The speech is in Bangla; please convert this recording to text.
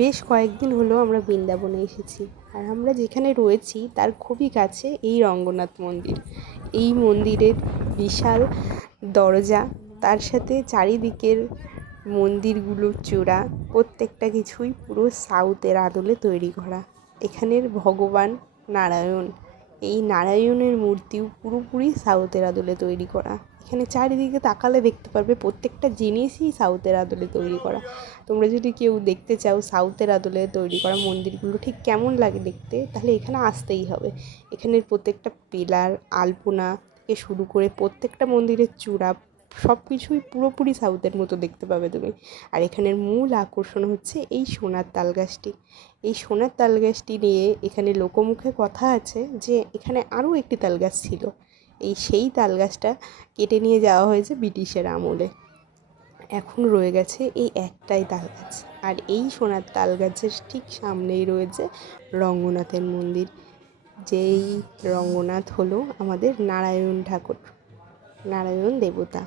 বেশ কয়েকদিন হলো আমরা বৃন্দাবনে এসেছি, আর আমরা যেখানে রয়েছি তার খুবই কাছে এই রঙ্গনাথ মন্দির। এই মন্দিরের বিশাল দরজা, তার সাথে চারিদিকের মন্দিরগুলোর চূড়া, প্রত্যেকটা কিছুই পুরো সাউথের আদলে তৈরি করা। এখানের ভগবান নারায়ণ, এই নারায়ণের মূর্তিও পুরোপুরি সাউথের আদলে তৈরি করা। এখানে চারিদিকে তাকালে দেখতে পারবে প্রত্যেকটা জিনিসই সাউথের আদলে তৈরি করা। তোমরা যদি কেউ দেখতে চাও সাউথের আদলে তৈরি করা মন্দিরগুলো ঠিক কেমন লাগে দেখতে, তাহলে এখানে আসতেই হবে। এখানের প্রত্যেকটা পিলার, আলপনা থেকে শুরু করে প্রত্যেকটা মন্দিরের চূড়া, সব কিছুই পুরোপুরি সাউথের মতো দেখতে পাবে তুমি। আর এখানের মূল আকর্ষণ হচ্ছে এই সোনার তালগাছটি। এই সোনার তালগাছটি নিয়ে এখানে লোকমুখে কথা আছে যে এখানে আরও একটি তালগাছ ছিল। সেই তালগাছটা কেটে নিয়ে যাওয়া হয়েছে ব্রিটিশের আমলে। এখন রয়ে গেছে এই একটাই তালগাছ। আর এই সোনার তালগাছের ঠিক সামনেই রয়েছে রঙ্গনাথের মন্দির। যেই রঙ্গনাথ হলো আমাদের নারায়ণ ঠাকুর, নারায়ণ দেবতা।